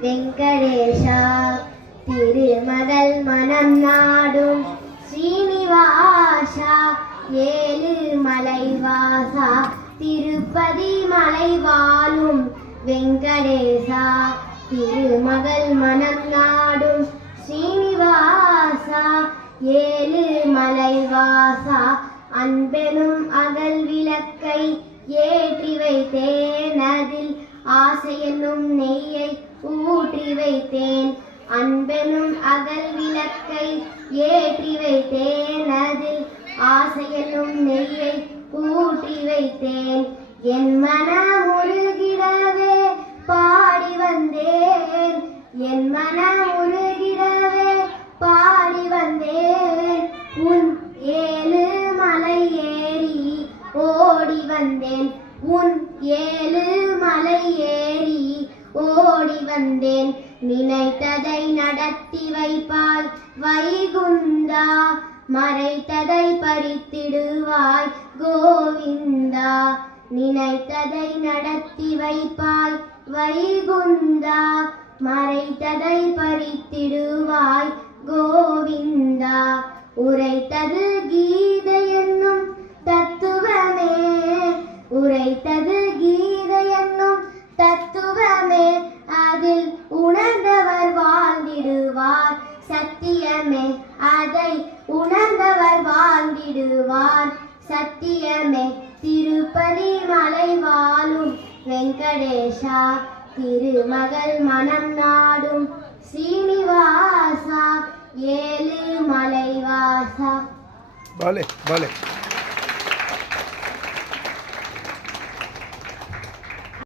வெங்கடேஷா திருமகள் மனம் நாடும் ஸ்ரீனிவாசா ஏழு மலைவாசா திருப்பதி மலை வாழும் வெங்கடேசா திருமகள் மனம் நாடும் ஸ்ரீனிவாசா ஏழு மலைவாசா அன்பெனும் அகல் விளக்கை ஏற்றி வைத்தேன் அதில் ஆசை என்னும் நெய்யை ஊற்றி வைத்தேன் அன்பெனும் அகல் விளக்கை ஏற்றி வைத்தேன் அதில் ஆசை என்னும் நெய்யை ஊற்றி வைத்தேன் என் மனம் உருகிடவே பாடி வந்தேன் என் மனம் உருகிடவே பாடி வந்தேன் உன் ஏழு மலை ஏறி ஓடி வந்தேன் உன் ஏழு மலை ஏறி ஓடி வந்தேன் நினைத்ததை நடத்தி வைப்பாய் வைகுந்தா மறைத்ததை பறித்திடுவாய் கோவிந்தா நினைத்ததை நடத்தி வைப்பாய் வைகுந்தா மறைத்ததை பறித்திடுவாய் கோவிந்தா உரைத்தது கீதை என்னும் தத்துவமே உரைத்தது கீதை என்னும் தத்துவமே அதில் உணர்ந்தவர் வாழ்ந்திடுவார் சத்தியமே அதை உணர்ந்தவர் வாழ்ந்திடுவார் சத்தியமே திருப்பதி மலை வாழும் வெங்கடேஷா திருமகள் மனம் நாடும் ஸ்ரீனிவாசா ஏழு மலைவாசா. Vale.